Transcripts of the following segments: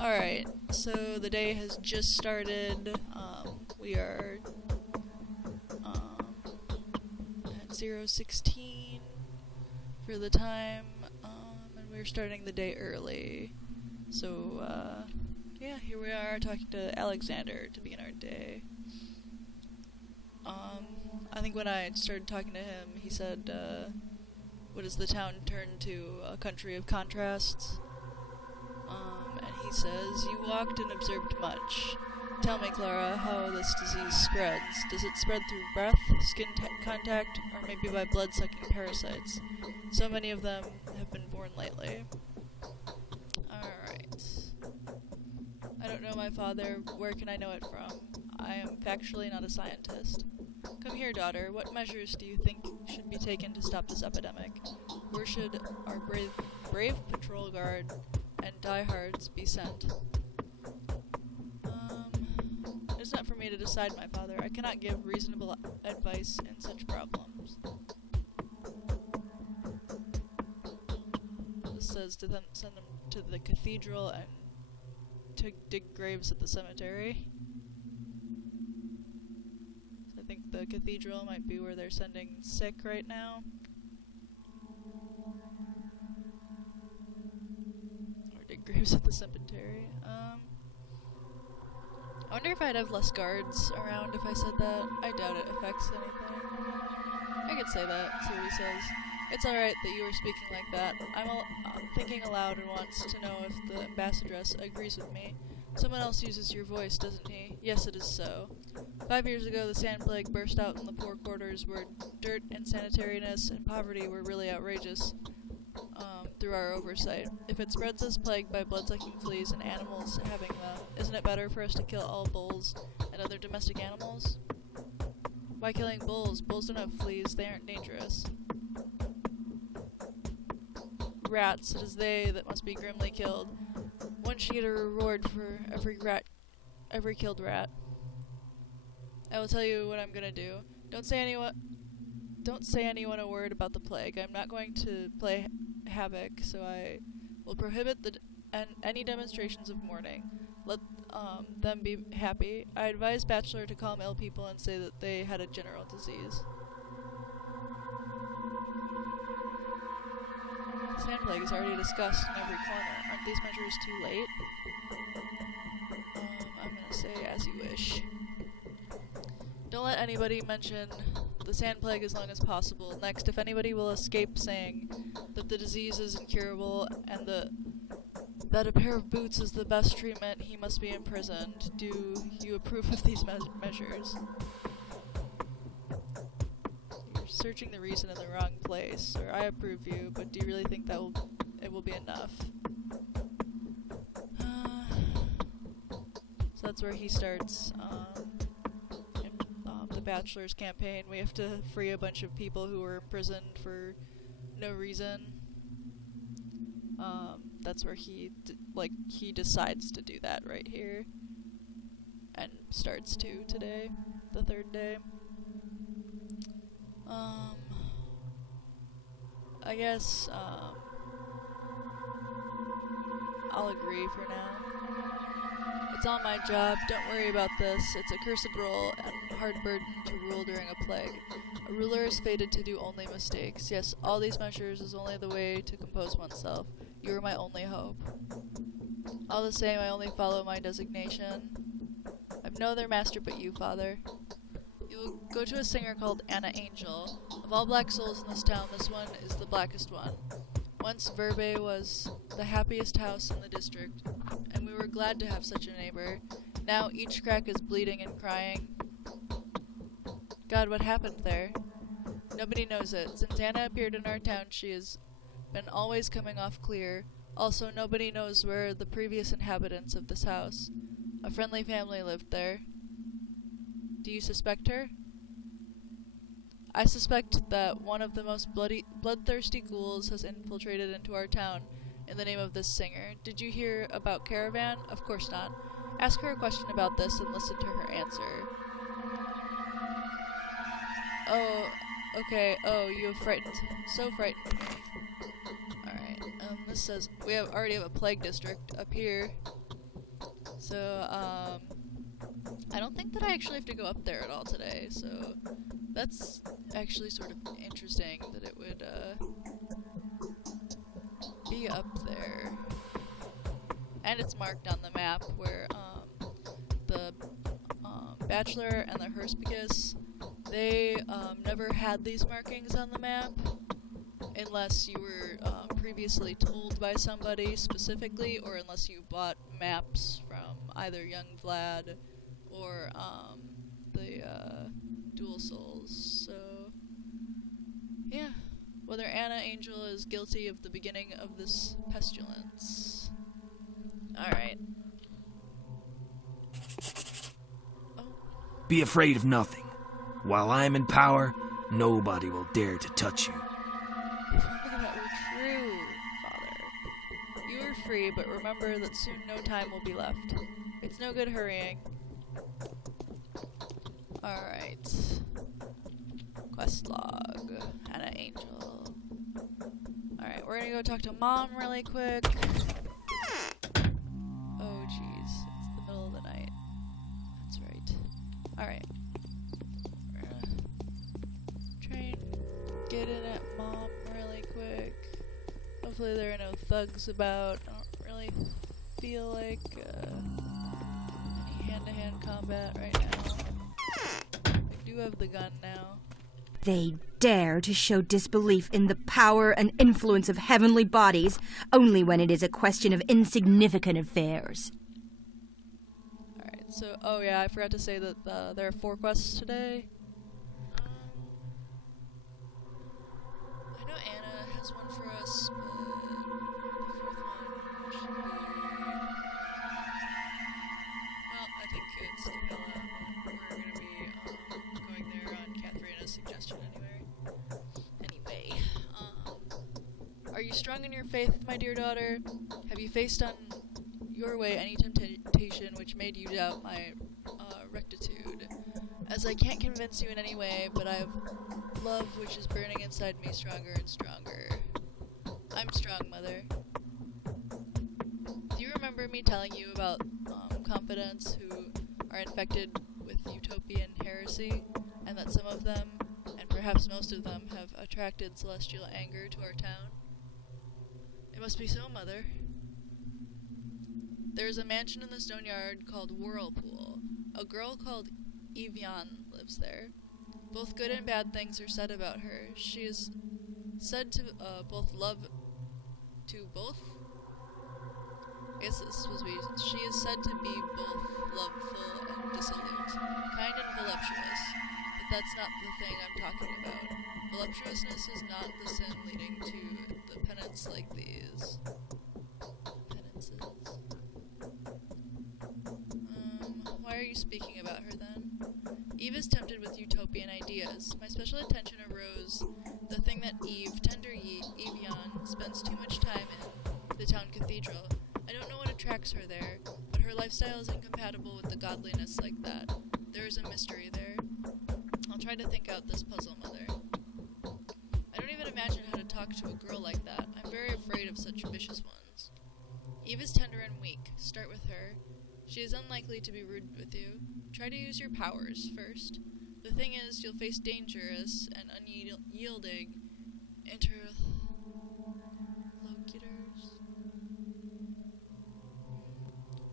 Alright, so the day has just started. We are at 0:16 for the time, and we're starting the day early. So, yeah, here we are talking to Alexander to begin our day. I think when I started talking to him, he said, what is the town turned to a country of contrasts? And he says, you walked and observed much. Tell me, Clara, how this disease spreads. Does it spread through breath, skin contact, or maybe by blood-sucking parasites? So many of them have been born lately. Alright. I don't know my father. Where can I know it from? I am factually not a scientist. Come here, daughter. What measures do you think should be taken to stop this epidemic? Where should our brave patrol guard and diehards be sent? It's not for me to decide, my father. I cannot give reasonable advice in such problems. This says to them, send them to the cathedral and to dig graves at the cemetery. So I think the cathedral might be where they're sending sick right now. Or dig graves at the cemetery. I wonder if I'd have less guards around if I said that. I doubt it affects anything. I could say that, see what he says. It's alright that you were speaking like that. I'm thinking aloud and wants to know if the ambassadress agrees with me. Someone else uses your voice, doesn't he? Yes, it is so. 5 years ago, the sand plague burst out in the poor quarters where dirt, insanitariness, and poverty were really outrageous. Through our oversight. If it spreads this plague by blood-sucking fleas and animals having them, isn't it better for us to kill all bulls and other domestic animals? Why killing bulls? Bulls don't have fleas, they aren't dangerous. Rats, it is they that must be grimly killed. One should get a reward for every killed rat. I will tell you what I'm gonna do. Don't say anyone a word about the plague. I'm not going to play havoc, so I will prohibit any demonstrations of mourning. Let them be happy. I advise Bachelor to calm ill people and say that they had a general disease. The sand plague is already discussed in every corner. Aren't these measures too late? I'm gonna say as you wish. Don't let anybody mention the sand plague as long as possible. Next, if anybody will escape saying that the disease is incurable and that a pair of boots is the best treatment, he must be imprisoned. Do you approve of these measures? You're searching the reason in the wrong place, sir. I approve you, but do you really think that it will be enough? So that's where he starts. The Bachelor's campaign. We have to free a bunch of people who were imprisoned for no reason. That's where he decides to do that right here, and starts to today, the third day. I guess I'll agree for now. It's all my job, don't worry about this. It's a cursed role and hard burden to rule during a plague. A ruler is fated to do only mistakes. Yes, all these measures is only the way to compose oneself. You are my only hope. All the same, I only follow my designation. I've no other master but you, Father. You will go to a singer called Anna Angel. Of all black souls in this town, this one is the blackest one. Once Verbe was the happiest house in the district, and we were glad to have such a neighbor. Now each crack is bleeding and crying. God, what happened there? Nobody knows it. Since Anna appeared in our town, she has been always coming off clear. Also, nobody knows where the previous inhabitants of this house. A friendly family lived there. Do you suspect her? I suspect that one of the most bloodthirsty ghouls has infiltrated into our town in the name of this singer. Did you hear about Caravan? Of course not. Ask her a question about this and listen to her answer. Oh, okay. Oh, you have so frightened me. Alright, this says, we already have a plague district up here. So, I don't think that I actually have to go up there at all today, so that's actually sort of interesting that it would, be up there. And it's marked on the map where, the, Bachelor and the Herspicus, they, never had these markings on the map, unless you were, previously told by somebody specifically, or unless you bought maps from either Young Vlad or, the, Dual Souls. So, yeah. Whether Anna Angel is guilty of the beginning of this pestilence. Alright. Oh. Be afraid of nothing. While I am in power, nobody will dare to touch you. If only that were true, Father. You are free, but remember that soon no time will be left. It's no good hurrying. Alright. Quest log. Anna Angel. Alright, we're gonna go talk to Mom really quick. Oh jeez, it's the middle of the night. That's right. Alright. We're gonna try and get in at Mom really quick. Hopefully there are no thugs about. I don't really feel like any hand-to-hand combat right now. I do have the gun now. They dare to show disbelief in the power and influence of heavenly bodies only when it is a question of insignificant affairs. Alright, so, oh yeah, I forgot to say that there are 4 quests today. I know Anna has one for us, but the 4th one should be... Well, I think it's Capella. We're gonna be going there on Katharina's suggestion anyway. Are you strong in your faith, my dear daughter? Have you faced on your way any temptation which made you doubt my rectitude? As I can't convince you in any way, but I have love which is burning inside me stronger and stronger. I'm strong, Mother. Do you remember me telling you about confidants who are infected with utopian heresy, and that some of them, and perhaps most of them, have attracted celestial anger to our town? It must be so, Mother. There is a mansion in the stone yard called Whirlpool. A girl called Evian lives there. Both good and bad things are said about her. She is said to She is said to be both loveful and dissolute, kind and voluptuous. But that's not the thing I'm talking about. Voluptuousness is not the sin leading to the penance like these. Penances. Why are you speaking about her then? Eve is tempted with utopian ideas. My special attention arose the thing that Eve, tender Evian, spends too much time in, the town cathedral. I don't know what attracts her there, but her lifestyle is incompatible with the godliness like that. There is a mystery there. I'll try to think out this puzzle, Mother. I don't even imagine how to talk to a girl like that. I'm very afraid of such vicious ones. Eve is tender and weak. Start with her. She is unlikely to be rude with you. Try to use your powers first. The thing is, you'll face dangerous and unyielding interlocutors.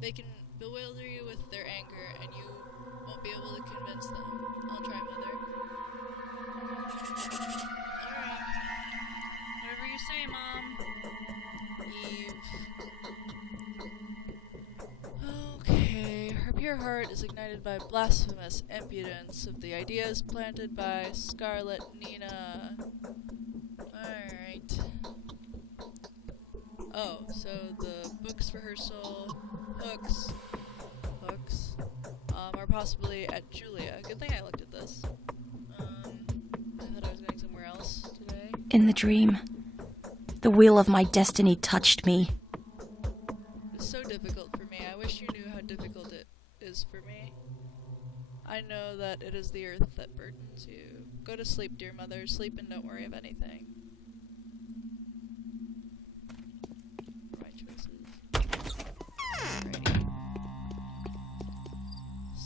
They can bewilder you with their anger, and you won't be able to convince them. I'll try, Mother. Alright. Whatever you say, Mom. Eve. Okay. Her pure heart is ignited by blasphemous impudence of the ideas planted by Scarlet Nina. Alright. Oh, so the books for her soul, hooks, are possibly at Julia. Good thing I looked at this. I thought I was going somewhere else today. In the dream, the wheel of my destiny touched me. It's so difficult for me. I wish you knew how difficult it is for me. I know that it is the earth that burdens you. Go to sleep, dear mother. Sleep and don't worry of anything. My choices. Alrighty.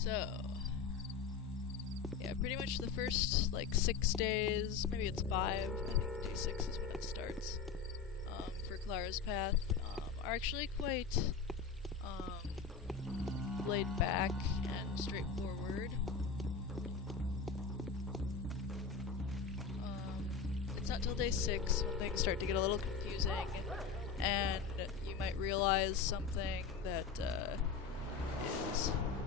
So, yeah, pretty much the first, like, 6 days, maybe it's 5, I think day 6 is when it starts, for Clara's path, are actually quite, laid back and straightforward. It's not till day 6 when things start to get a little confusing, and you might realize something that, is